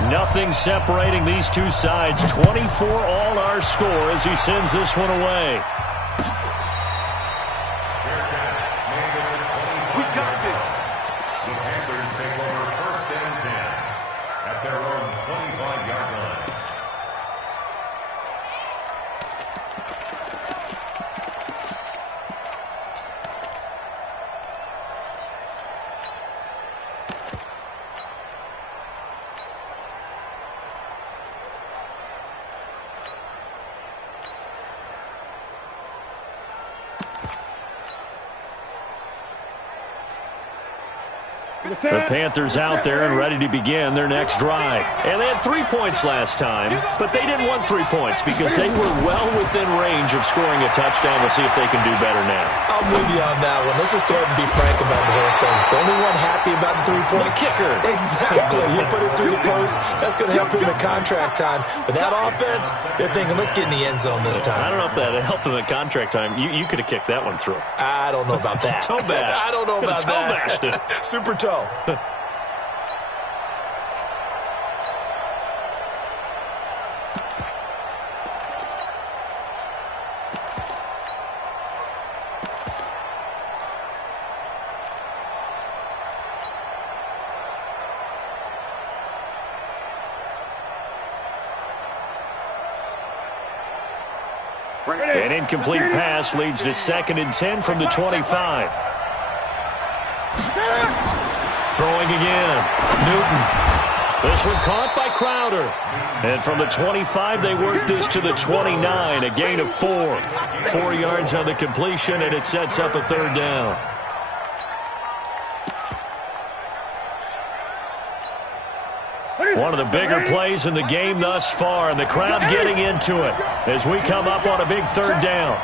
Nothing separating these two sides. 24 all our score as he sends this one away. We got this. The Panthers take over 1st and 10 at their own 25-yard line. The Panthers out there and ready to begin their next drive. And they had 3 points last time, but they didn't want 3 points because they were well within range of scoring a touchdown. We'll see if they can do better now. I'm with you on that one. Let's just go ahead and be frank about the whole thing. The only one happy about the 3-point kicker. Exactly. You put it through the post. That's going to help him at contract time. But that offense, they're thinking, let's get in the end zone this time. I don't know if that helped him at contract time. You could have kicked that one through. I don't know about that. Toe bash. I don't know about toe that. Bashed it. Super toe. An incomplete pass leads to 2nd and 10 from the 25. Throwing again. Newton. This one caught by Crowder. And from the 25, they work this to the 29. A gain of 4. 4 yards on the completion, and it sets up a 3rd down. One of the bigger plays in the game thus far, and the crowd getting into it as we come up on a big 3rd down.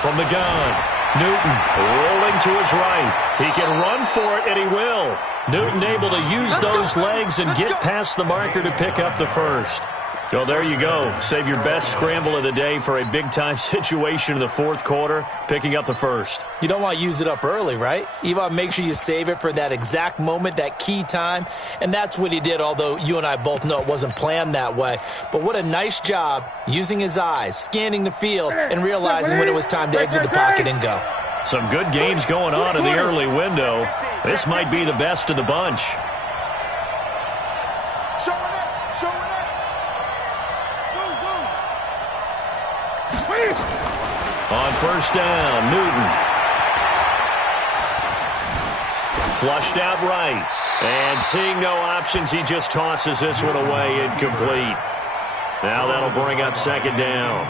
From the gun, Newton rolling to his right. He can run for it, and he will. Newton able to use those legs and get past the marker to pick up the first. So there you go. Save your best scramble of the day for a big-time situation in the fourth quarter, picking up the first. You don't want to use it up early, right? You want to make sure you save it for that exact moment, that key time, and that's what he did, although you and I both know it wasn't planned that way. But what a nice job using his eyes, scanning the field, and realizing when it was time to exit the pocket and go. Some good games going on in the early window. This might be the best of the bunch. On first down, Newton. Flushed out right. And seeing no options, he just tosses this one away, incomplete. Now that'll bring up second down.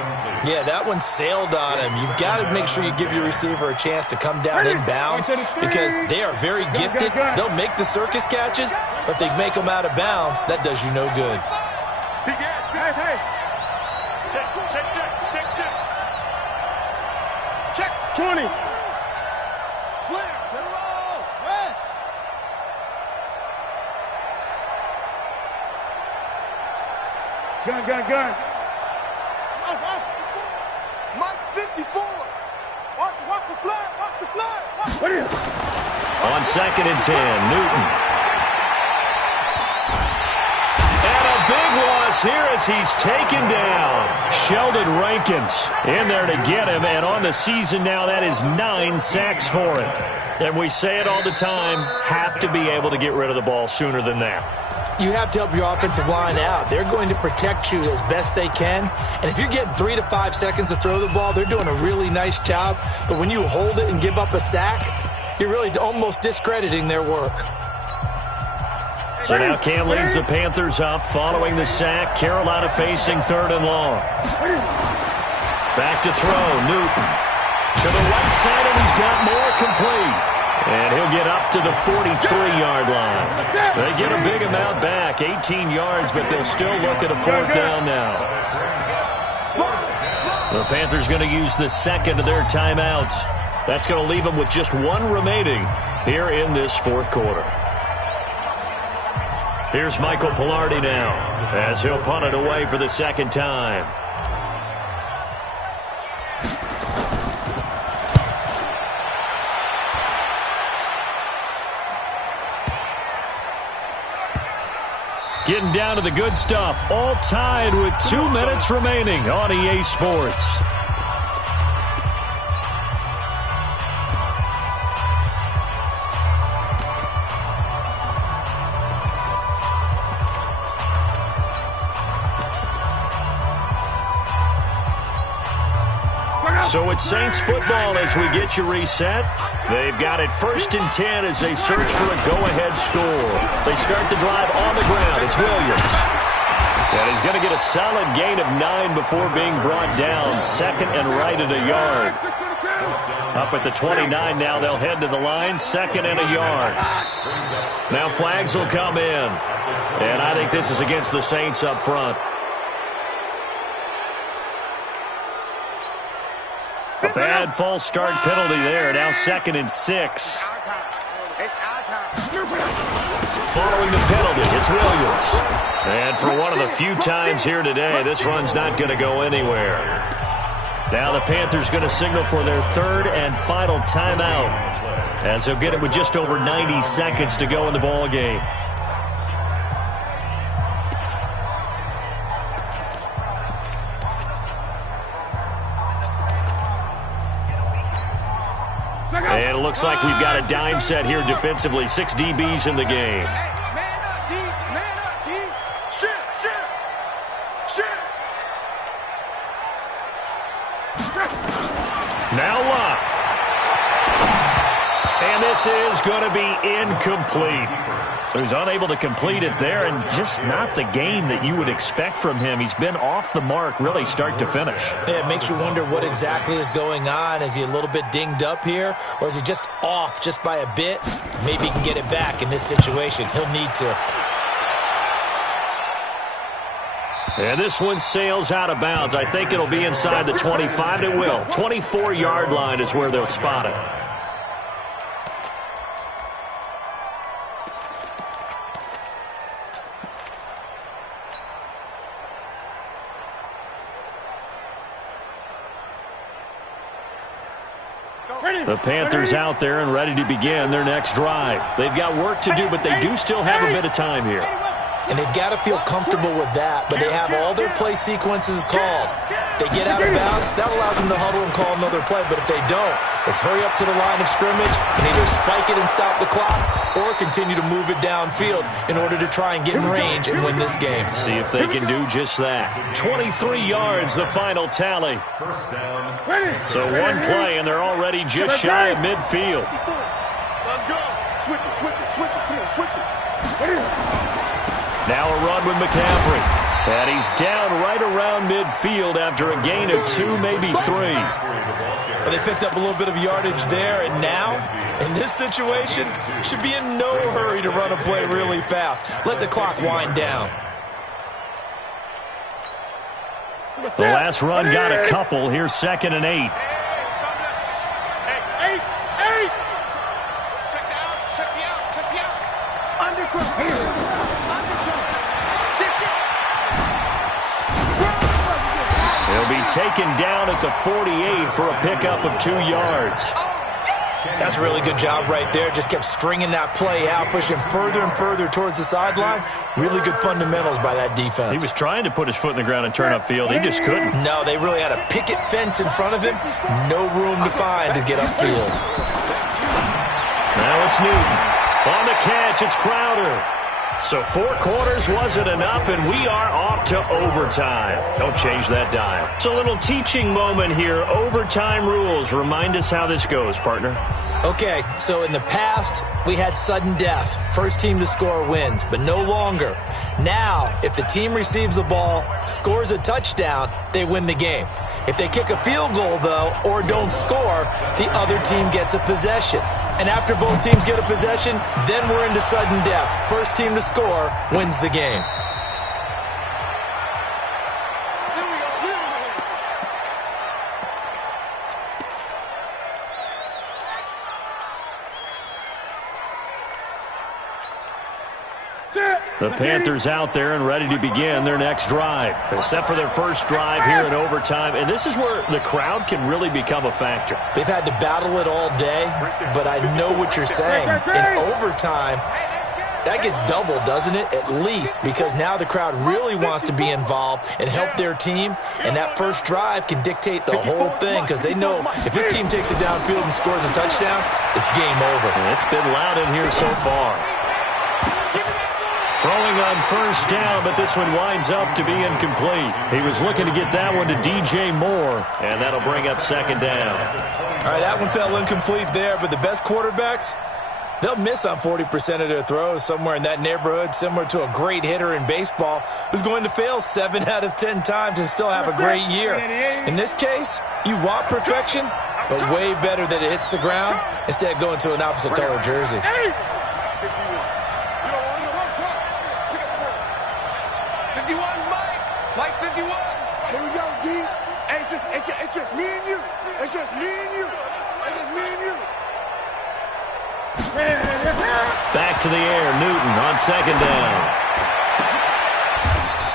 Yeah, that one sailed on him. You've got to make sure you give your receiver a chance to come down inbounds because they are very gifted. They'll make the circus catches, but they make them out of bounds. That does you no good. Check 20. Slam. Set it all. Rest. Gun. Mike 54. Watch the flag. What is it? On second and 10, Newton. And a big loss here as he's taken down. Sheldon Rankins in there to get him, and on the season now, that is 9 sacks for him. And we say it all the time, have to be able to get rid of the ball sooner than that. You have to help your offensive line out. They're going to protect you as best they can. And if you're getting 3 to 5 seconds to throw the ball, they're doing a really nice job. But when you hold it and give up a sack, you're really almost discrediting their work. So now Cam leads the Panthers up following the sack. Carolina facing third and long. Back to throw, Newton. To the right side, and he's got more complete. And he'll get up to the 43-yard line. They get a big amount back, 18 yards, but they'll still look at a fourth down now. The Panthers going to use the second of their timeouts. That's going to leave them with just one remaining here in this fourth quarter. Here's Michael Pilardi now as he'll punt it away for the second time. Getting down to the good stuff. All tied with 2 minutes remaining on EA Sports. So it's Saints football as we get you reset. They've got it 1st and 10 as they search for a go-ahead score. They start the drive on the ground. It's Williams. And he's going to get a solid gain of 9 before being brought down. Second and right at a yard. Up at the 29 now, they'll head to the line. Second and a yard. Now flags will come in. And I think this is against the Saints up front. A bad false start penalty there. Now 2nd and 6. Following the penalty, it's Williams. And for one of the few times here today, this run's not going to go anywhere. Now the Panthers going to signal for their third and final timeout, as they'll get it with just over 90 seconds to go in the ball game. And it looks like we've got a dime set here defensively. 6 DBs in the game. Man up, D. Man up, D. Shit. Now Luck. And this is going to be incomplete. So he's unable to complete it there, and just not the game that you would expect from him. He's been off the mark really start to finish. Yeah, it makes you wonder what exactly is going on. Is he a little bit dinged up here, or is he just off just by a bit? Maybe he can get it back in this situation. He'll need to. And this one sails out of bounds. I think it'll be inside the 25. It will. 24-yard line is where they'll spot it. The Panthers out there and ready to begin their next drive. They've got work to do, but they do still have a bit of time here. And they've got to feel comfortable with that, but they have all their play sequences called. If they get out of bounds, that allows them to huddle and call another play, but if they don't, it's hurry up to the line of scrimmage and either spike it and stop the clock or continue to move it downfield in order to try and get in range and win this game. See if they can do just that. 23 yards, the final tally. First down. So one play, and they're already just shy of midfield. Let's go. Switch it, switch it, switch it. Come on, switch it. Now a run with McCaffrey. And he's down right around midfield after a gain of 2, maybe 3. Well, they picked up a little bit of yardage there, and now, in this situation, should be in no hurry to run a play really fast. Let the clock wind down. The last run got a couple. Here's 2nd and 8. He'll be taken down at the 48 for a pickup of 2 yards. That's a really good job right there. Just kept stringing that play out, pushing further and further towards the sideline. Really good fundamentals by that defense. He was trying to put his foot in the ground and turn upfield. He just couldn't. No, they really had a picket fence in front of him. No room to find to get upfield. Now it's Newton. On the catch, it's Crowder. So 4 quarters wasn't enough, and we are off to overtime. Don't change that dial. It's a little teaching moment here. Overtime rules. Remind us how this goes, partner. Okay, so in the past, we had sudden death. First team to score wins, but no longer. Now, if the team receives the ball, scores a touchdown, they win the game. If they kick a field goal, though, or don't score, the other team gets a possession. And after both teams get a possession, then we're into sudden death. First team to score wins the game. The Panthers out there and ready to begin their next drive. Except for their first drive here in overtime. And this is where the crowd can really become a factor. They've had to battle it all day, but I know what you're saying. In overtime, that gets doubled, doesn't it? At least, because now the crowd really wants to be involved and help their team. And that first drive can dictate the whole thing because they know if this team takes it downfield and scores a touchdown, it's game over. And it's been loud in here so far. Throwing on first down, but this one winds up to be incomplete. He was looking to get that one to DJ Moore, and that'll bring up 2nd down. All right, that one fell incomplete there, but the best quarterbacks, they'll miss on 40% of their throws, somewhere in that neighborhood, similar to a great hitter in baseball who's going to fail 7 out of 10 times and still have a great year. In this case, you want perfection, but way better that it hits the ground instead of going to an opposite color jersey. Mike 51. Here we go, D. Hey, it's just me and you. It's just me and you. It's just me and you. Back to the air, Newton on 2nd down.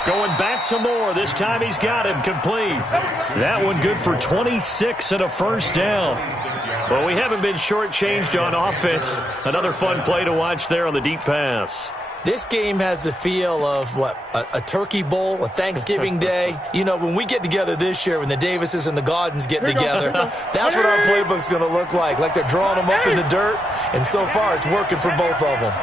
Going back to Moore. This time he's got him complete. That one good for 26 and a first down. Well, we haven't been shortchanged on offense. Another fun play to watch there on the deep pass. This game has the feel of, what, a turkey bowl, a Thanksgiving day. You know, when we get together this year, when the Davises and the Gaudens get together, that's what our playbook's going to look like they're drawing them up in the dirt, and so far it's working for both of them.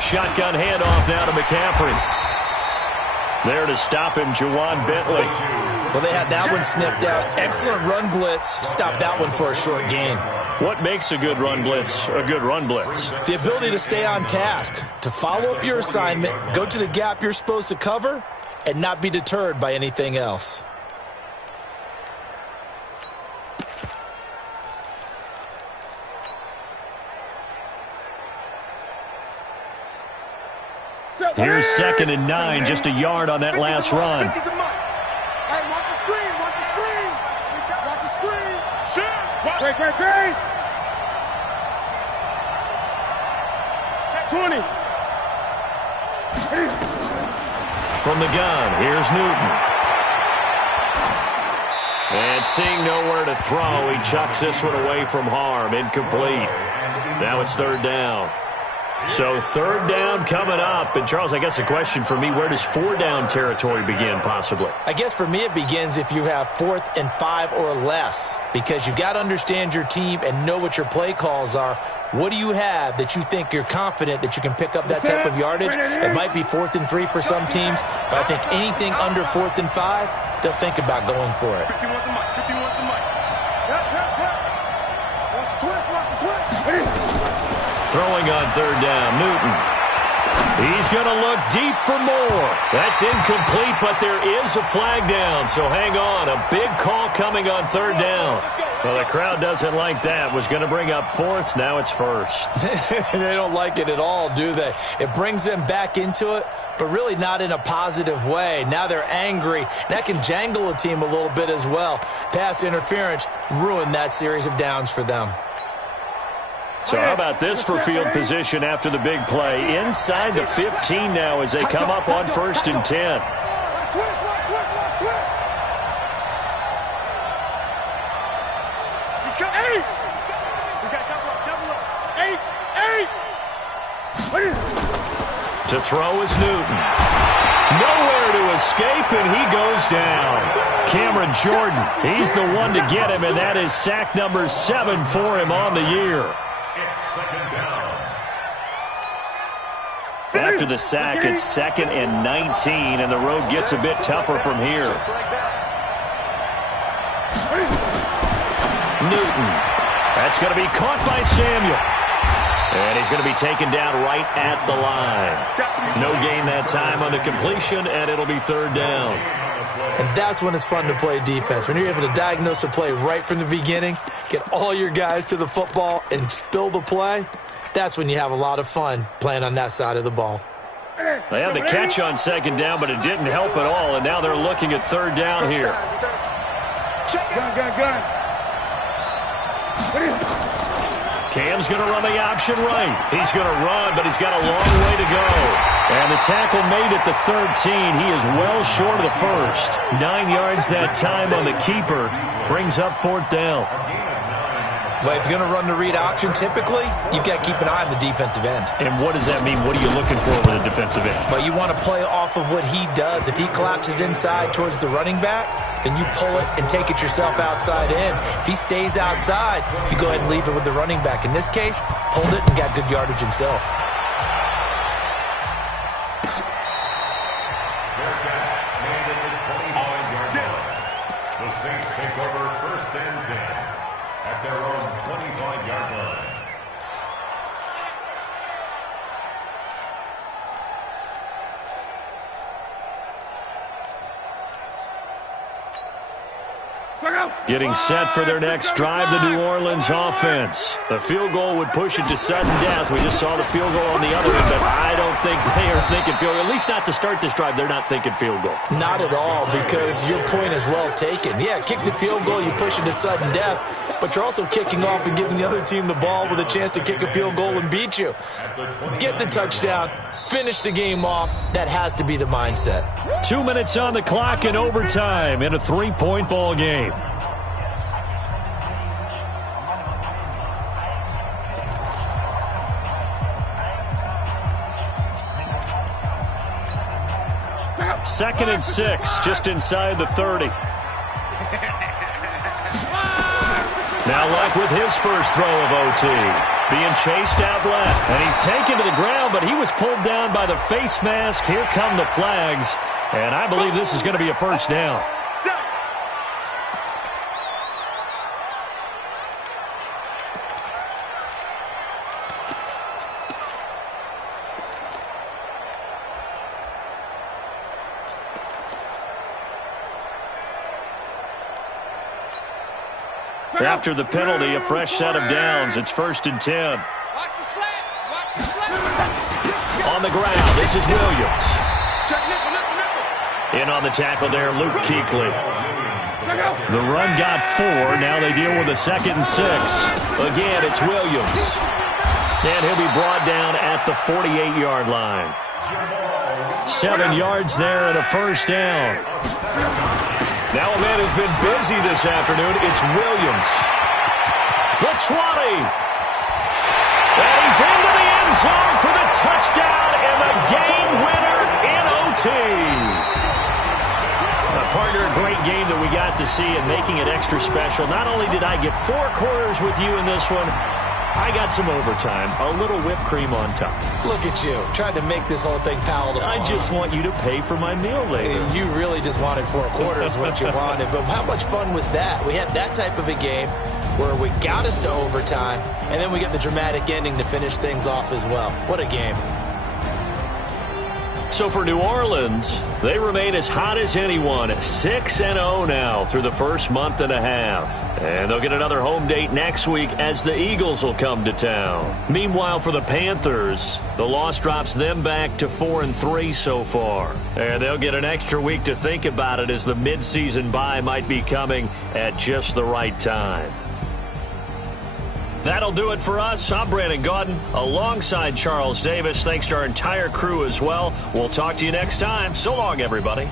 Shotgun handoff now to McCaffrey. There to stop him, Juwan Bentley. Well, they had that one sniffed out. Excellent run blitz. Stopped that one for a short gain. What makes a good run blitz a good run blitz? The ability to stay on task, to follow up your assignment, go to the gap you're supposed to cover, and not be deterred by anything else. Here's 2nd and 9, just a yard on that last run. Hey, watch the screen, watch the screen. Watch the screen. Shoot. Great. 20. From the gun, here's Newton. And seeing nowhere to throw, he chucks this one away from harm. Incomplete. Now it's third down. So third down coming up. And, Charles, I guess the question for me, where does four down territory begin possibly? I guess for me it begins if you have 4th and 5 or less, because you've got to understand your team and know what your play calls are. What do you have that you think you're confident that you can pick up that type of yardage? It might be 4th and 3 for some teams, but I think anything under 4th and 5, they'll think about going for it. 51 the mic. 51 the mic. Watch the twist. Watch the twist. Throwing on third down, Newton. He's going to look deep for more. That's incomplete, but there is a flag down, so hang on. A big call coming on third down. Well, the crowd doesn't like that. Was going to bring up fourth. Now it's first. They don't like it at all, do they? It brings them back into it, but really not in a positive way. Now they're angry. That can jangle a team a little bit as well. Pass interference ruined that series of downs for them. So how about this for field position after the big play? Inside the 15 now as they come up on 1st and 10. He's got 8. We got double up. 8. To throw is Newton. Nowhere to escape, and he goes down. Cameron Jordan, he's the one to get him, and that is sack number 7 for him on the year. After the sack, it's 2nd and 19, and the road gets a bit tougher from here. Newton. That's going to be caught by Samuel. And he's going to be taken down right at the line. No gain that time on the completion, and it'll be third down. And that's when it's fun to play defense. When you're able to diagnose a play right from the beginning, get all your guys to the football, and spill the play, that's when you have a lot of fun playing on that side of the ball. They had the catch on second down, but it didn't help at all, and now they're looking at third down here. Gun. Cam's going to run the option right. He's going to run, but he's got a long way to go. And the tackle made at the 13. He is well short of the first. 9 yards that time on the keeper. Brings up fourth down. Well, if you're going to run the read option, typically, you've got to keep an eye on the defensive end. And what does that mean? What are you looking for with a defensive end? Well, you want to play off of what he does. If he collapses inside towards the running back, then you pull it and take it yourself outside in. If he stays outside, you go ahead and leave it with the running back. In this case, pulled it and got good yardage himself. The Saints take over 1st and 10 at their own 25-yard line. Getting set for their next drive, the New Orleans offense. The field goal would push it to sudden death. We just saw the field goal on the other end, but I don't think they are thinking field goal. At least not to start this drive. They're not thinking field goal. Not at all, because your point is well taken. Yeah, kick the field goal, you push it to sudden death, but you're also kicking off and giving the other team the ball with a chance to kick a field goal and beat you. Get the touchdown, finish the game off. That has to be the mindset. 2 minutes on the clock in overtime in a 3-point ball game. Second and 6, just inside the 30. Now Luck with his first throw of OT. Being chased out left. And he's taken to the ground, but he was pulled down by the face mask. Here come the flags. And I believe this is going to be a first down. After the penalty, a fresh set of downs. It's 1st and 10. On the ground, this is Williams. In on the tackle there, Luke Kuechly. The run got 4. Now they deal with a 2nd and 6. Again, it's Williams. And he'll be brought down at the 48-yard line. 7 yards there and a first down. Now a man who's been busy this afternoon. It's Williams. The 20. And he's into the end zone for the touchdown and the game winner in OT. Partner, a great game that we got to see and making it extra special. Not only did I get 4 quarters with you in this one, I got some overtime, a little whipped cream on top. Look at you, trying to make this whole thing palatable. I just want you to pay for my meal later. You really just wanted 4 quarters, what you wanted. But how much fun was that? We had that type of a game where we got us to overtime, and then we get the dramatic ending to finish things off as well. What a game. So for New Orleans, they remain as hot as anyone, 6-0 now through the first month and a half. And they'll get another home date next week as the Eagles will come to town. Meanwhile, for the Panthers, the loss drops them back to 4-3 so far. And they'll get an extra week to think about it as the midseason bye might be coming at just the right time. That'll do it for us. I'm Brandon Gaudin alongside Charles Davis. Thanks to our entire crew as well. We'll talk to you next time. So long, everybody.